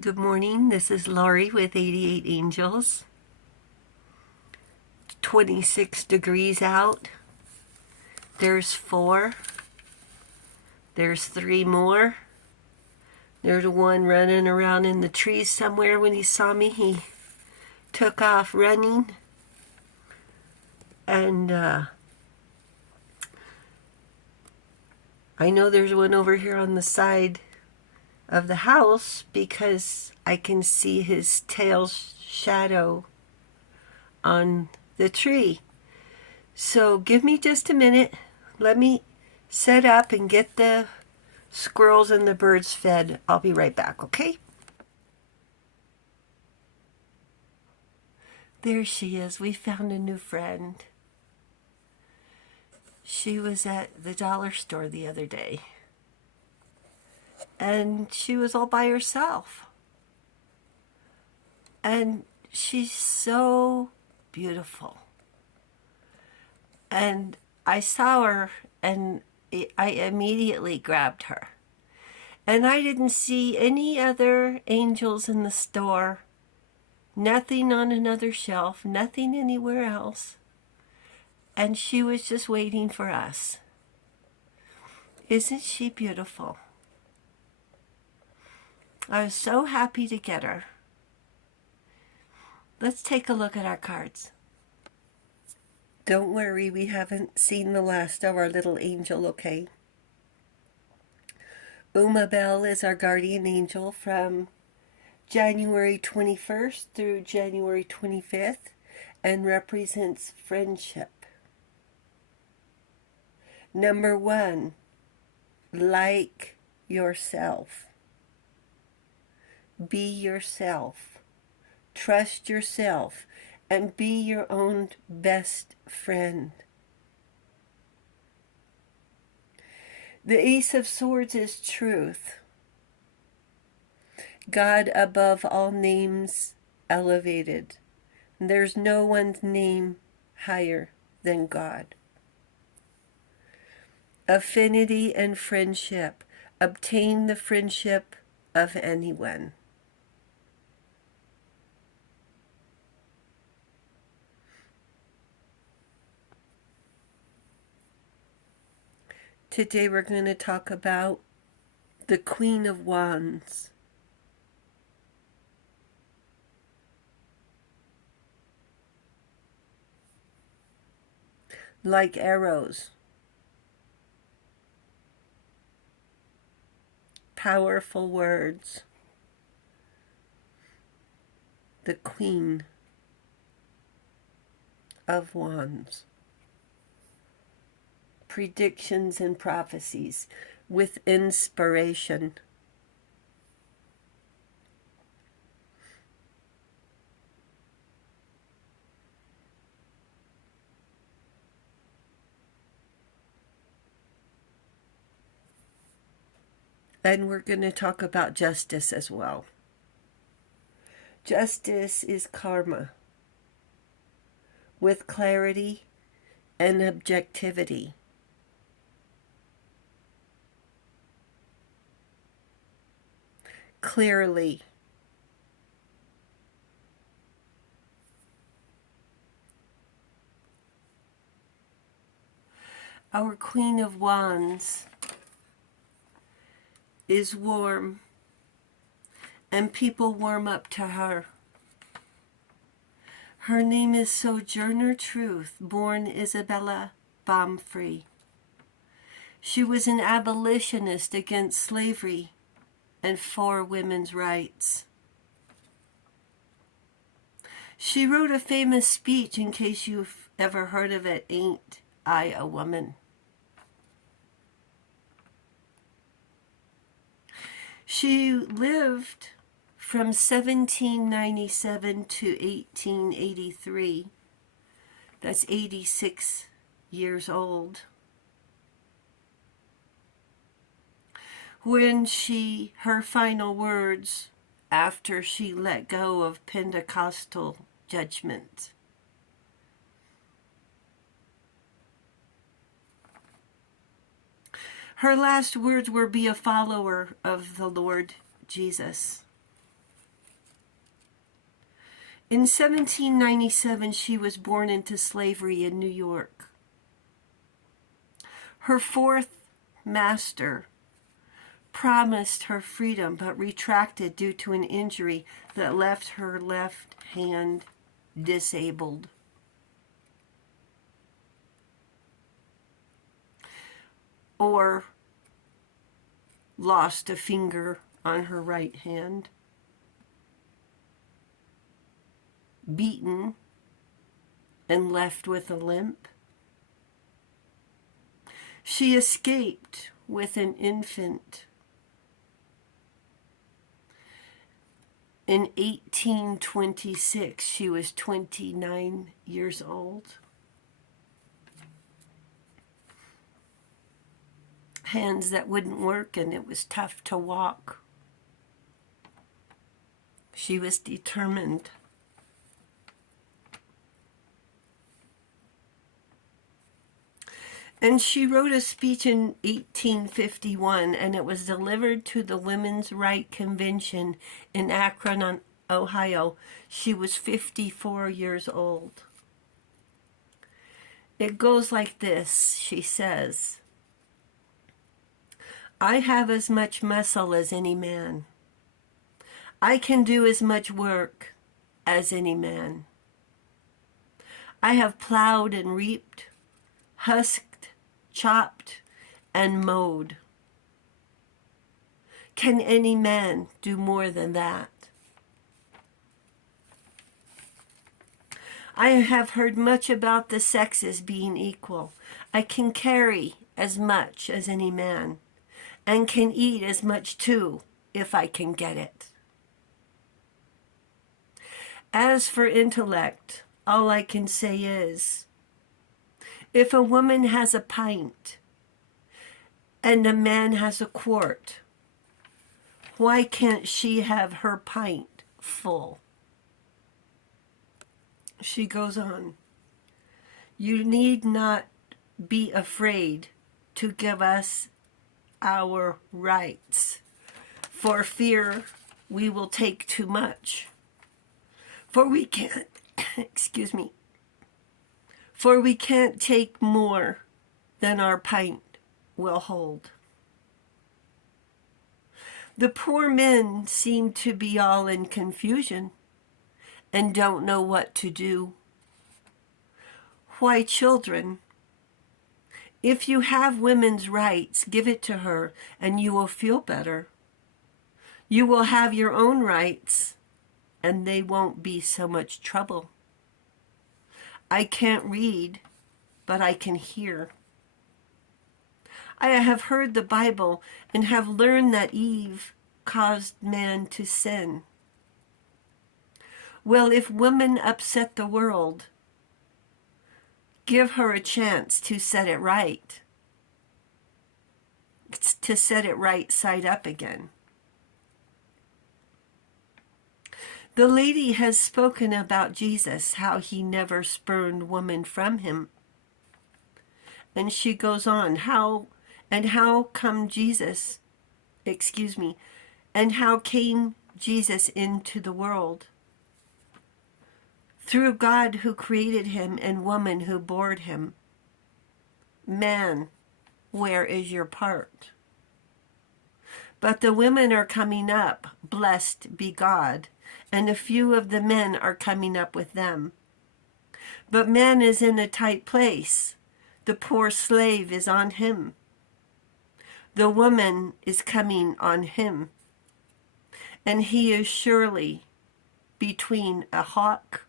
Good morning, this is Laurie with 88 Angels. 26 degrees out. There's 4. There's 3 more. There's one running around in the trees somewhere. When he saw me, he took off running. And I know there's one over here on the side of the house because I can see his tail shadow on the tree. So give me just a minute. Let me set up and get the squirrels and the birds fed. I'll be right back, okay? There she is. We found a new friend. She was at the dollar store the other day. And she was all by herself. And she's so beautiful. And I saw her and I immediately grabbed her. And I didn't see any other angels in the store. Nothing on another shelf, nothing anywhere else. And she was just waiting for us. Isn't she beautiful? I was so happy to get her. Let's take a look at our cards. Don't worry, we haven't seen the last of our little angel, okay? Umabel is our guardian angel from January 21st through January 25th and represents friendship. Number 1, like yourself. Be yourself. Trust yourself and be your own best friend. The Ace of Swords is truth. God above all names elevated. There's no one's name higher than God. Affinity and friendship. Obtain the friendship of anyone. Today we're going to talk about the Queen of Wands. Like arrows. Powerful words. The Queen of Wands. Predictions and prophecies with inspiration. And we're going to talk about justice as well. Justice is karma with clarity and objectivity. Clearly. Our Queen of Wands is warm, and people warm up to her. Her name is Sojourner Truth, born Isabella Baumfree. She was an abolitionist against slavery and for women's rights. She wrote a famous speech, in case you've ever heard of it, Ain't I a Woman? She lived from 1797 to 1883. That's 86 years old. When her final words after she let go of Pentecostal judgment. Her last words were, "Be a follower of the Lord Jesus." In 1797, she was born into slavery in New York. Her fourth master promised her freedom but retracted due to an injury that left her left hand disabled. Or lost a finger on her right hand. Beaten and left with a limp. She escaped with an infant. In 1826, she was 29 years old. Hands that wouldn't work, and it was tough to walk. She was determined. And she wrote a speech in 1851, and it was delivered to the Women's Right Convention in Akron, Ohio. She was 54 years old. It goes like this, she says. I have as much muscle as any man. I can do as much work as any man. I have plowed and reaped, husked, chopped, and mowed. Can any man do more than that? I have heard much about the sexes being equal. I can carry as much as any man, and can eat as much too, if I can get it. As for intellect, all I can say is, if a woman has a pint and a man has a quart, why can't she have her pint full? She goes on, you need not be afraid to give us our rights, for fear we will take too much. For we can't, excuse me, for we can't take more than our pint will hold. The poor men seem to be all in confusion and don't know what to do. Why, children, if you have women's rights, give it to her and you will feel better. You will have your own rights and they won't be so much trouble. I can't read, but I can hear. I have heard the Bible and have learned that Eve caused man to sin. Well, if women upset the world, give her a chance to set it right. To set it right side up again. The lady has spoken about Jesus, how he never spurned woman from him. And she goes on, how came Jesus into the world? Through God who created him and woman who bore him. Man, where is your part? But the women are coming up, blessed be God, and a few of the men are coming up with them. But man is in a tight place. The poor slave is on him. The woman is coming on him. And he is surely between a hawk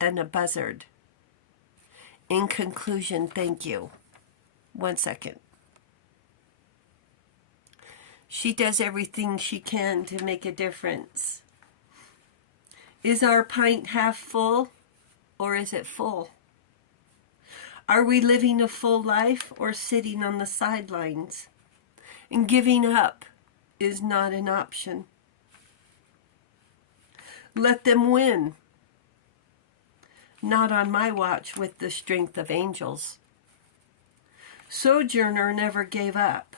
and a buzzard. In conclusion, thank you. 1 second. She does everything she can to make a difference. Is our pint half full or is it full? Are we living a full life or sitting on the sidelines? And giving up is not an option. Let them win. Not on my watch with the strength of angels. Sojourner never gave up,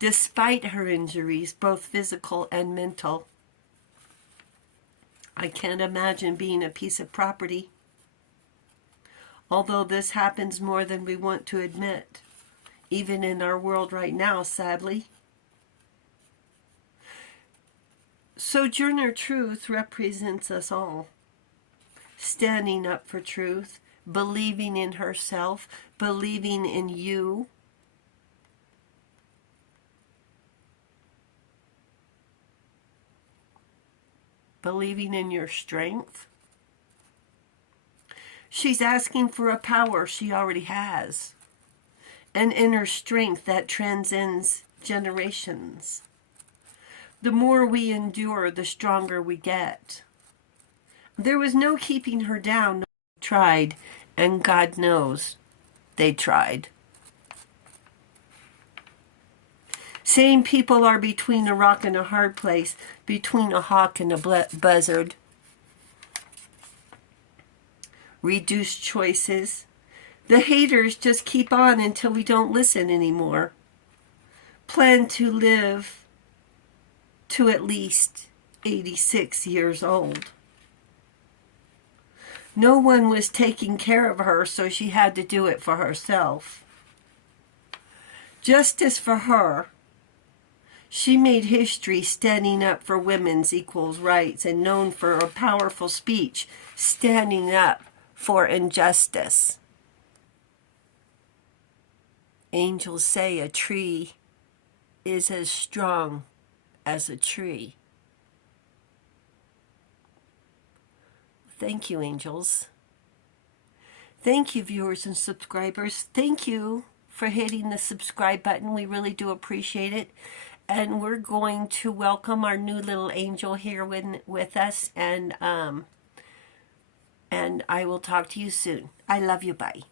despite her injuries, both physical and mental. I can't imagine being a piece of property. Although this happens more than we want to admit, even in our world right now, sadly. Sojourner Truth represents us all. Standing up for truth, believing in herself, believing in you. Believing in your strength. She's asking for a power she already has. An inner strength that transcends generations. The more we endure, the stronger we get. There was no keeping her down. They tried, and God knows they tried. Same people are between a rock and a hard place, between a hawk and a buzzard. Reduced choices. The haters just keep on until we don't listen anymore. Plan to live to at least 86 years old. No one was taking care of her, so she had to do it for herself. Justice for her. She made history standing up for women's equal rights and known for a powerful speech standing up for injustice. Angels say a tree is as strong as a tree. Thank you, angels. Thank you, viewers and subscribers. Thank you for hitting the subscribe button. We really do appreciate it. And we're going to welcome our new little angel here with us. And I will talk to you soon. I love you. Bye.